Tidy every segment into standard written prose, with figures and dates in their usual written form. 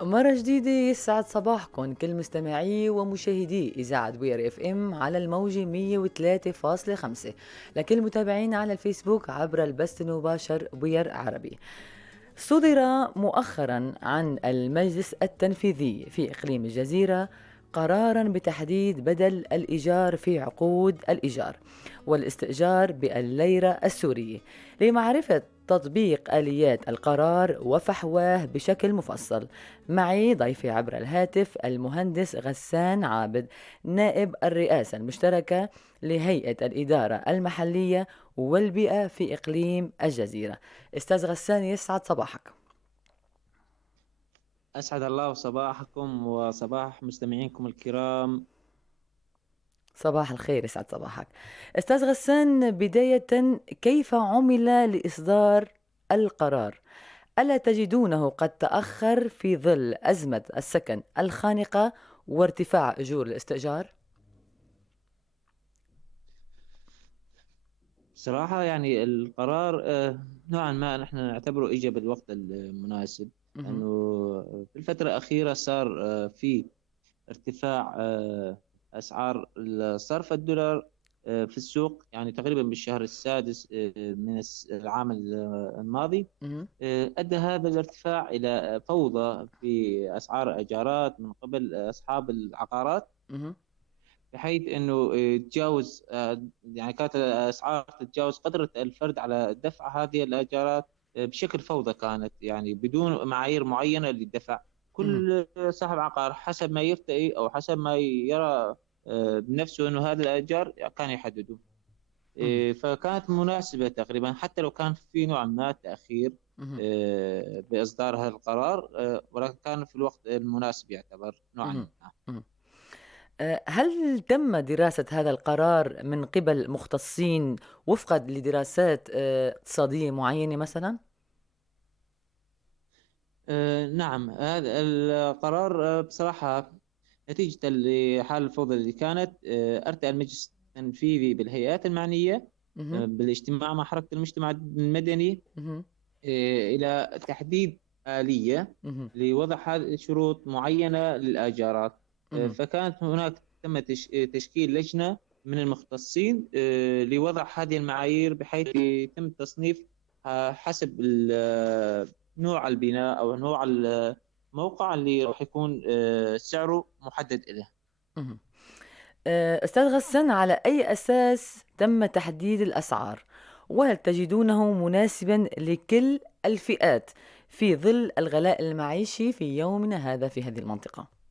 مرة جديدة يسعد صباحكم كل مستمعي ومشاهدي إذاعة بوير اف ام على الموجة 103.5، لكل متابعينا على الفيسبوك عبر البث المباشر بوير عربي. صدر مؤخرا عن المجلس التنفيذي في إقليم الجزيرة قرارا بتحديد بدل الإيجار في عقود الإيجار والاستئجار بالليرة السورية لمعرفة تطبيق آليات القرار وفحواه بشكل مفصل. معي ضيفي عبر الهاتف المهندس غسان عابد، نائب الرئاسة المشتركة لهيئة الإدارة المحلية والبيئة في إقليم الجزيرة. أستاذ غسان يسعد صباحك. أسعد الله صباحكم وصباح مستمعينكم الكرام. صباح الخير، يسعد صباحك. أستاذ غسان، بداية كيف عمل لإصدار القرار؟ ألا تجدونه قد تأخر في ظل أزمة السكن الخانقة وارتفاع أجور الاستئجار؟ صراحة يعني القرار نوعا ما نحن نعتبره إجا بالوقت المناسب، مهم. لأنه في الفترة الأخيرة صار في ارتفاع أسعار صرف الدولار في السوق، يعني تقريبا بالشهر السادس من العام الماضي. مهم. أدى هذا الارتفاع إلى فوضى في أسعار الإيجارات من قبل أصحاب العقارات، مهم. بحيث انه تجاوز يعني كانت الاسعار تتجاوز قدره الفرد على دفع هذه الاجارات بشكل فوضى، كانت يعني بدون معايير معينه للدفع. مهم. كل صاحب عقار حسب ما يفتئي او حسب ما يرى بنفسه انه هذا الايجار كان يحدده. مهم. فكانت مناسبه تقريبا، حتى لو كان في نوع ما تاخير مهم. باصدار هذا القرار، ولكن كان في الوقت المناسب يعتبر نوعا مهم. ما. مهم. هل تم دراسة هذا القرار من قبل مختصين وفقا لدراسات اقتصادية معينة مثلا؟ نعم، هذا القرار بصراحة نتيجة لحال الفوضى اللي كانت، أرتأى المجلس التنفيذي بالهيئات المعنية مهم. بالاجتماع مع حركة المجتمع المدني مهم. إلى تحديد آلية مهم. لوضع هذه شروط معينة للآجارات. مهم. فكانت هناك تم تشكيل لجنة من المختصين لوضع هذه المعايير، بحيث يتم تصنيف حسب نوع البناء أو نوع الموقع اللي راح يكون سعره محدد له. مهم. أستاذ غسان، على أي أساس تم تحديد الأسعار؟ وهل تجدونه مناسبا لكل الفئات في ظل الغلاء المعيشي في يومنا هذا في هذه المنطقة؟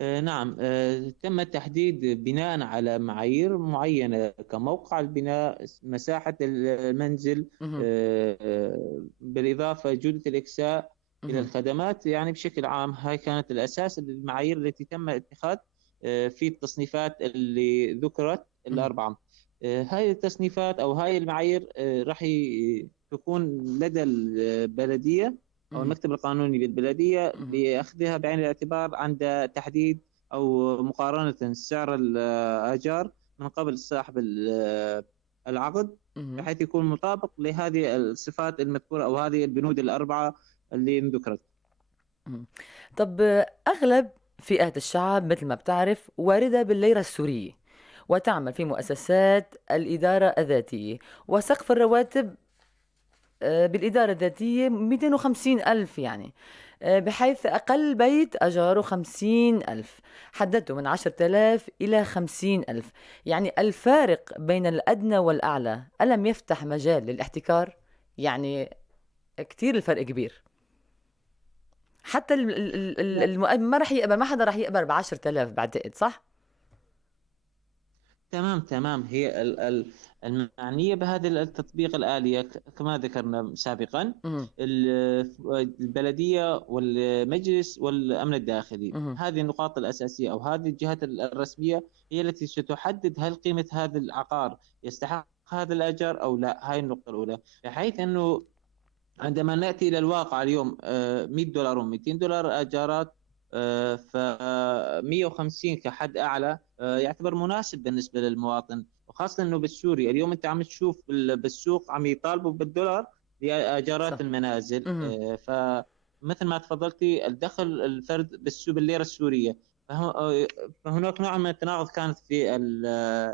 نعم، تم التحديد بناء على معايير معينة كموقع البناء، مساحة المنزل، مهم. بالإضافة جودة الإكساء إلى مهم. الخدمات. يعني بشكل عام هاي كانت الأساس، المعايير التي تم اتخاذ في التصنيفات اللي ذكرت مهم. الأربعة. هاي التصنيفات أو هاي المعايير راح تكون لدى البلدية أو مهم. المكتب القانوني بالبلدية مهم. بأخذها بعين الاعتبار عند تحديد أو مقارنة سعر الآجار من قبل صاحب العقد، مهم. بحيث يكون مطابق لهذه الصفات المذكورة أو هذه البنود الأربعة اللي ذكرت. مهم. طب أغلب فئات الشعب مثل ما بتعرف واردة بالليرة السورية وتعمل في مؤسسات الإدارة الذاتية، وسقف الرواتب بالإدارة الذاتية 250 ألف يعني، بحيث أقل بيت أجاره 50 ألف، حددته من 10,000 إلى 50 ألف. يعني الفارق بين الأدنى والأعلى ألم يفتح مجال للاحتكار؟ يعني كتير الفرق كبير. حتى ما رح يقبل، ما حدا رح يقبل ب10,000 بعتقد، صح؟ تمام تمام، هي المعنية بهذا التطبيق الآلية كما ذكرنا سابقا مهم. البلدية والمجلس والأمن الداخلي. مهم. هذه النقاط الأساسية أو هذه الجهات الرسمية هي التي ستحدد هل قيمة هذا العقار يستحق هذا الأجر أو لا. هاي النقطة الأولى، بحيث أنه عندما نأتي إلى الواقع اليوم، $100 و$200 إيجارات، ف 150 كحد أعلى يعتبر مناسب بالنسبة للمواطن، وخاصة أنه بالسوري اليوم أنت عم تشوف بالسوق عم يطالبوا بالدولار لإيجارات صح. المنازل. اهم. فمثل ما تفضلتي الدخل الفرد بالليرة السورية. فهناك نوع من التناقض كانت في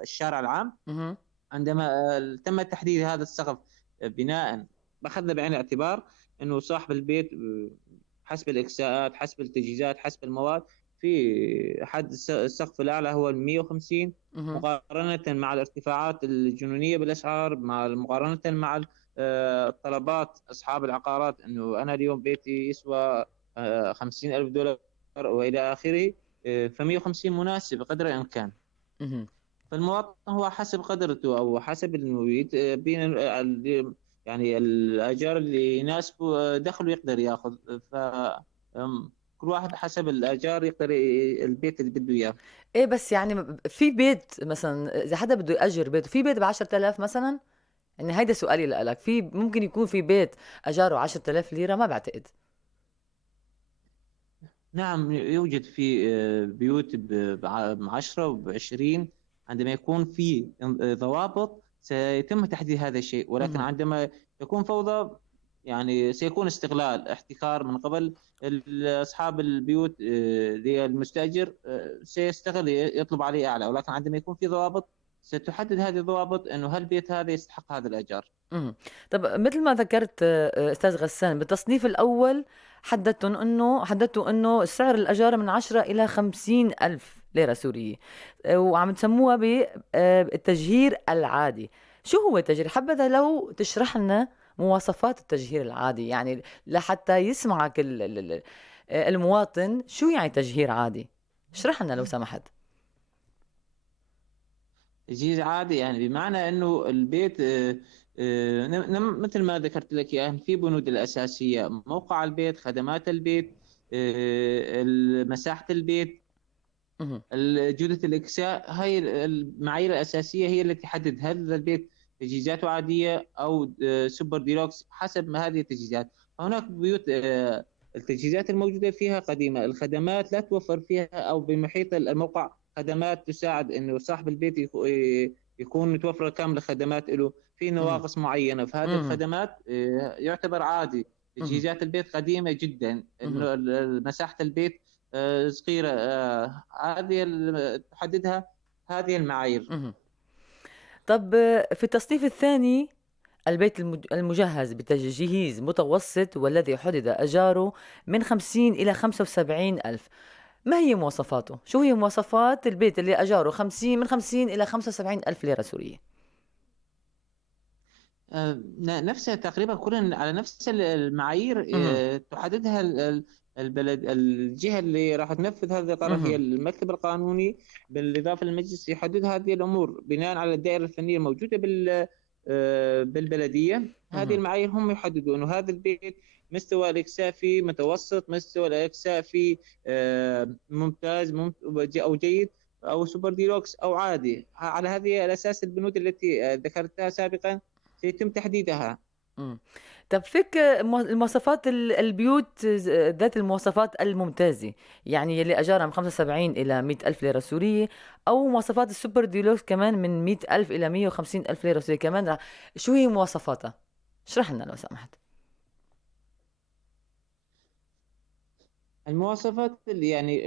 الشارع العام اهم. عندما تم تحديد هذا السقف بناء، أخذنا بعين الاعتبار أنه صاحب البيت حسب الإكساءات، حسب التجهيزات، حسب المواد، في حد السقف الأعلى هو 150، اهم. مقارنة مع الارتفاعات الجنونية بالأسعار، مقارنة مع طلبات أصحاب العقارات، أنه أنا اليوم بيتي يسوى 50,000 دولار وإلى آخره. ف 150 مناسب قدر الإمكان. اهم. فالمواطن هو حسب قدرته او حسب انه بين يعني الاجار اللي يناسبه دخله يقدر ياخذ. ف كل واحد حسب الاجار يقدر البيت اللي بده اياه. إيه بس يعني في بيت مثلًا إذا حدا بده يأجر بيته، في بيت ب10,000 مثلًا؟ يعني هيدا سؤالي لإلك، في ممكن يكون في بيت أجاره 10,000 ليرة؟ ما بعتقد. نعم، يوجد في بيوت ب10 و20 عندما يكون في ضوابط سيتم تحديد هذا الشيء، ولكن اهم. عندما يكون فوضى يعني سيكون استغلال احتكار من قبل أصحاب البيوت للمستأجر. سيستغل يطلب عليه أعلى، ولكن عندما يكون في ضوابط ستحدد هذه الضوابط أنه هل البيت هذا يستحق هذا الأجار. اهم. طب متل ما ذكرت أستاذ غسان، بالتصنيف الأول حددتوا إنه سعر الأجار من 10 إلى 50,000 ليرة سورية، وعم تسموها التجهير العادي. شو هو التجهير؟ حبذا لو تشرح لنا مواصفات التجهير العادي، يعني لحتى يسمعك المواطن شو يعني تجهير عادي. اشرح لنا لو سمحت. تجهيز عادي يعني بمعنى انه البيت مثل ما ذكرت لك يعني في بنود الاساسيه: موقع البيت، خدمات البيت، مساحه البيت، اهم. جودة الإكساء. هاي المعايير الأساسية هي التي تحدد هل البيت تجهيزاته عادية أو سوبر ديلوكس حسب ما هذه التجهيزات. هناك بيوت التجهيزات الموجودة فيها قديمة، الخدمات لا توفر فيها، أو بمحيط الموقع خدمات تساعد إنه صاحب البيت يكون متوفرة كامل الخدمات له في اهم. نواقص معينة. فهذه اهم. الخدمات يعتبر عادي. اهم. تجهيزات البيت قديمة جدا، اهم. إنه مساحة البيت صغيرة. هذه تحددها هذه المعايير. اهم. طب في التصنيف الثاني البيت المجهز بتجهيز متوسط والذي حدد أجاره من 50 إلى 75 ألف، ما هي مواصفاته؟ شو هي مواصفات البيت اللي أجاره 50 من 50 إلى 75 ألف ليرة سورية؟ نفسها تقريبا كلها على نفس المعايير اهم. تحددها البلد. الجهة اللي راح تنفذ هذا القرار هي اهم. المكتب القانوني، بالإضافة للمجلس، يحدد هذه الأمور بناء على الدائرة الفنية الموجودة بالبلدية. هذه اهم. المعايير هم يحددوا أنه هذا البيت مستوى الإكساء فيه متوسط، مستوى الإكساء فيه ممتاز أو جيد، أو سوبر ديلوكس أو عادي. على هذه الأساس البنود التي ذكرتها سابقا سيتم تحديدها. إمم. طب فيك المواصفات البيوت ذات المواصفات الممتازة، يعني يلي أجارها من 75 إلى 100,000 ليرة سورية، أو مواصفات السوبر ديلوكس كمان من 100,000 إلى 150,000 ليرة سورية كمان شو هي مواصفاتها؟ اشرح لنا لو سمحت. المواصفات اللي يعني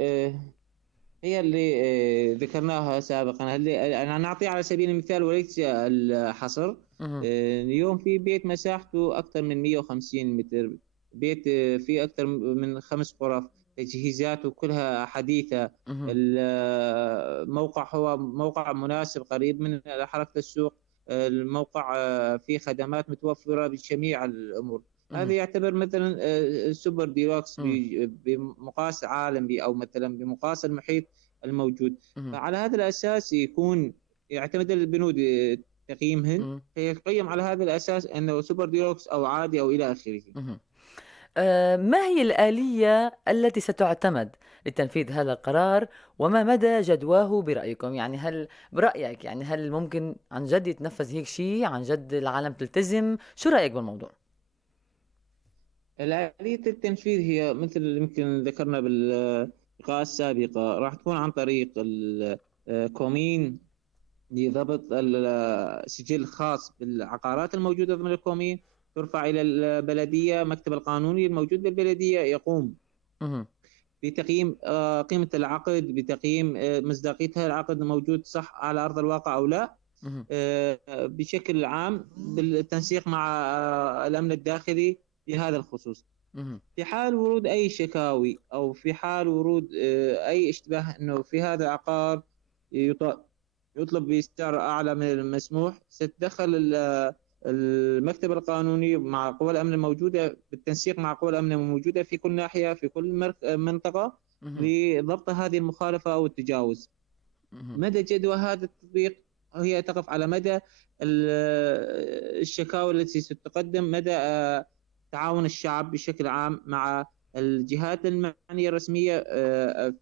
هي اللي ذكرناها سابقا، اللي أنا نعطي على سبيل المثال وليس الحصر. اهم. اليوم في بيت مساحته أكثر من 150 متر، بيت فيه أكثر من 5 غرف، تجهيزاته كلها حديثة. اهم. الموقع هو موقع مناسب قريب من حركة السوق. الموقع فيه خدمات متوفرة بجميع الأمور. هذا اهم. يعتبر مثلا سوبر ديلوكس إمم. بمقاس عالمي، او مثلا بمقاس المحيط الموجود. اهم. فعلى هذا الاساس يكون يعتمد البنود تقييمهن، إمم. فيقيم على هذا الاساس انه سوبر ديلوكس او عادي او الى اخره. اهم. ما هي الآلية التي ستُعتمد لتنفيذ هذا القرار، وما مدى جدواه برأيكم؟ يعني هل برأيك يعني هل ممكن عن جد يتنفّذ هيك شي، عن جد العالم تلتزم؟ شو رأيك بالموضوع؟ آلية التنفيذ هي مثل يمكن ذكرنا باللقاء السابقة، راح تكون عن طريق الكومين لضبط السجل الخاص بالعقارات الموجودة ضمن الكومين، ترفع إلى البلدية. مكتب القانوني الموجود بالبلدية يقوم مهم. بتقييم قيمة العقد، بتقييم مصداقية هذا العقد موجود صح على أرض الواقع أو لا. مهم. بشكل عام بالتنسيق مع الأمن الداخلي في هذا الخصوص. مهم. في حال ورود أي شكاوي أو في حال ورود أي اشتباه أنه في هذا العقار يطلب بسعر أعلى من المسموح، ستدخل المكتب القانوني مع قوى الأمن الموجودة بالتنسيق مع قوى الأمن الموجودة في كل ناحية في كل منطقة مهم. لضبط هذه المخالفة أو التجاوز. مهم. مدى جدوى هذا التطبيق هي تقف على مدى الشكاوى التي ستقدم، مدى تعاون الشعب بشكل عام مع الجهات المعنية الرسمية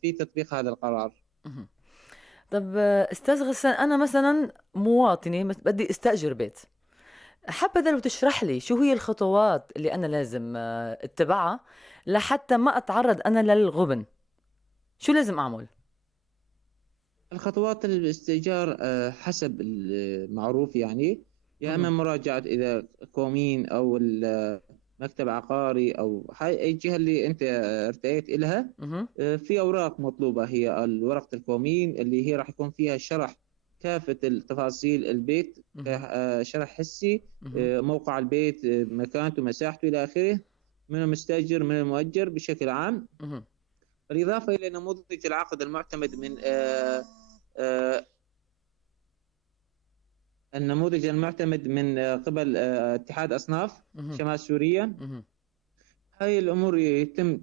في تطبيق هذا القرار. مهم. طب استاذ غسان، انا مثلا مواطنه بدي استاجر بيت، حابة لو تشرح لي شو هي الخطوات اللي انا لازم اتبعها لحتى ما اتعرض انا للغبن، شو لازم اعمل؟ الخطوات الاستئجار حسب المعروف، يعني يا إما مهم. مراجعة إذا كومين أو مكتب عقاري أو أي جهة اللي أنت ارتأيت إلها. مهم. في أوراق مطلوبة، هي ورقة الكومين اللي هي راح يكون فيها شرح كافة التفاصيل البيت، مهم. شرح حسي، مهم. موقع البيت، مكانته، مساحته إلى آخره، من المستأجر من المؤجر بشكل عام. مهم. بالإضافة إلى نموذج العقد المعتمد من آه، النموذج المعتمد من قبل اتحاد أصناف مهم. شمال سوريا. مهم. هاي الأمور يتم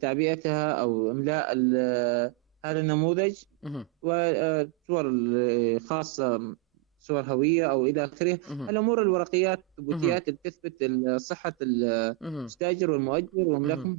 تعبئتها أو إملاء هذا النموذج، مهم. وصور خاصة، صور هوية أو إلى آخره. مهم. الأمور الورقيات مهم. الثبوتيات اللي تثبت صحة مهم. المستأجر والمؤجر مهم. وملاكم.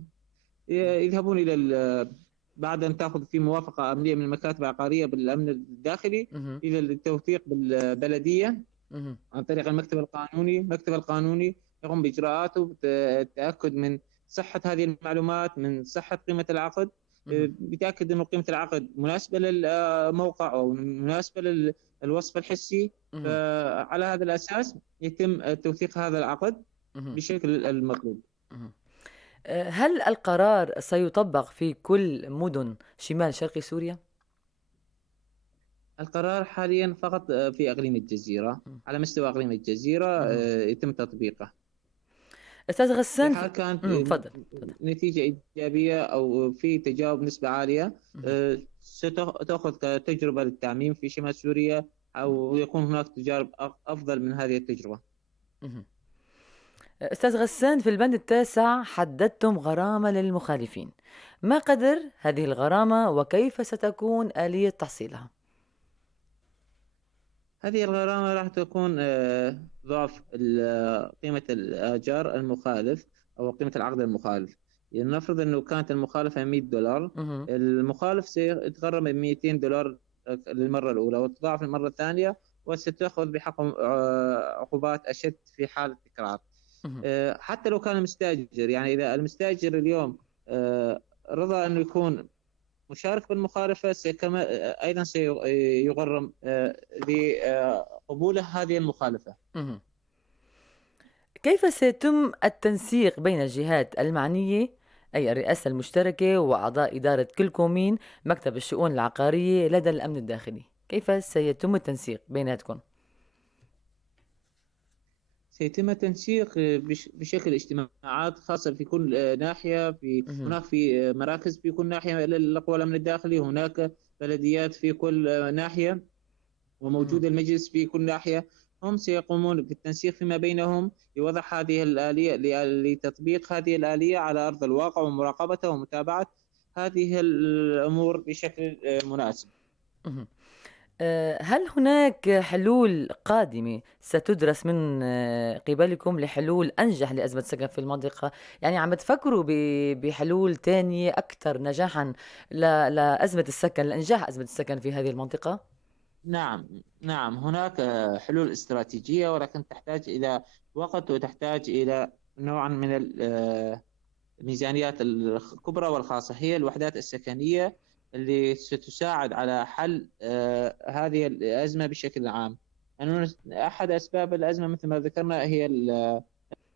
يذهبون إلى بعد أن تأخذ في موافقة أمنية من المكاتب العقارية بالأمن الداخلي مهم. إلى التوثيق بالبلدية مهم. عن طريق المكتب القانوني. المكتب القانوني يقوم بإجراءاته بالتأكد من صحة هذه المعلومات، من صحة قيمة العقد، مهم. بيتأكد أن قيمة العقد مناسبة للموقع أو مناسبة للوصف الحسي. مهم. فعلى هذا الأساس يتم توثيق هذا العقد مهم. بالشكل المطلوب. مهم. هل القرار سيطبق في كل مدن شمال شرق سوريا؟ القرار حاليا فقط في أقليم الجزيرة، مهم. على مستوى أقليم الجزيرة مهم. يتم تطبيقه. استاذ في غسان حال كانت تفضل تفضل. نتيجة إيجابية أو في تجاوب بنسبة عالية، مهم. ستأخذ كتجربة للتعميم في شمال سوريا، أو يكون هناك تجارب أفضل من هذه التجربة. مهم. أستاذ غسان، في البند التاسع حددتم غرامة للمخالفين، ما قدر هذه الغرامة وكيف ستكون آلية تحصيلها؟ هذه الغرامة راح تكون ضعف قيمة الآجار المخالف أو قيمة العقد المخالف. يعني نفرض أنه كانت المخالفة $100، مهم. المخالف سيتغرم ب $200 للمرة الأولى، وتضاعف المرة الثانية، وستأخذ بحقهم عقوبات أشد في حال التكرار. مهم. حتى لو كان المستأجر، يعني إذا المستأجر اليوم رضى أنه يكون مشارك بالمخالفة، أيضا سيغرم لقبوله هذه المخالفة. مهم. كيف سيتم التنسيق بين الجهات المعنية، أي الرئاسة المشتركة وأعضاء إدارة كل كومين مكتب الشؤون العقارية لدى الأمن الداخلي؟ كيف سيتم التنسيق بيناتكم؟ سيتم التنسيق بشكل اجتماعات خاصة في كل ناحية. مهم. هناك في مراكز في كل ناحية للقوى الأمن الداخلي، هناك بلديات في كل ناحية، مهم. وموجود المجلس في كل ناحية. هم سيقومون بالتنسيق فيما بينهم لوضع هذه الآلية، لتطبيق هذه الآلية على أرض الواقع ومراقبتها ومتابعة هذه الأمور بشكل مناسب. مهم. هل هناك حلول قادمة ستدرس من قبلكم لحلول أنجح لأزمة السكن في المنطقة؟ يعني عم تفكروا بحلول تانية أكثر نجاحا لأزمة السكن، لإنجاح أزمة السكن في هذه المنطقة؟ نعم، نعم، هناك حلول استراتيجية، ولكن تحتاج إلى وقت وتحتاج إلى نوعا من الميزانيات الكبرى والخاصة. هي الوحدات السكنية اللي ستساعد على حل هذه الأزمة بشكل عام. أحد أسباب الأزمة مثل ما ذكرنا هي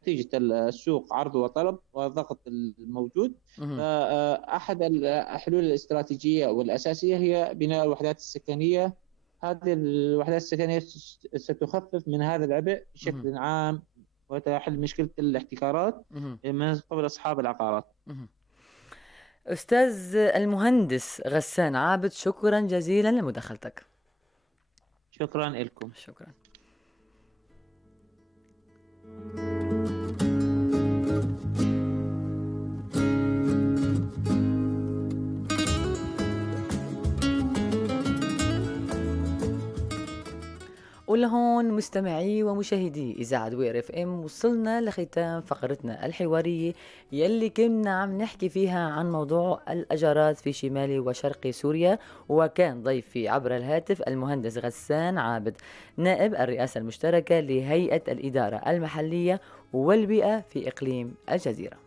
نتيجة السوق عرض وطلب والضغط الموجود. مهم. فأحد الحلول الاستراتيجية والأساسية هي بناء الوحدات السكنية. هذه الوحدات السكنية ستخفف من هذا العبء مهم. بشكل عام وتحل مشكلة الاحتكارات مهم. من قبل أصحاب العقارات. مهم. أستاذ المهندس غسان عابد، شكرا جزيلا لمداخلتك. شكرا لكم. شكرا. ولهون مستمعي ومشاهدي إذاعة دوير اف ام وصلنا لختام فقرتنا الحوارية يلي كنا عم نحكي فيها عن موضوع الأجارات في شمال وشرق سوريا، وكان ضيفي عبر الهاتف المهندس غسان عابد، نائب الرئاسة المشتركة لهيئة الإدارة المحلية والبيئة في إقليم الجزيرة.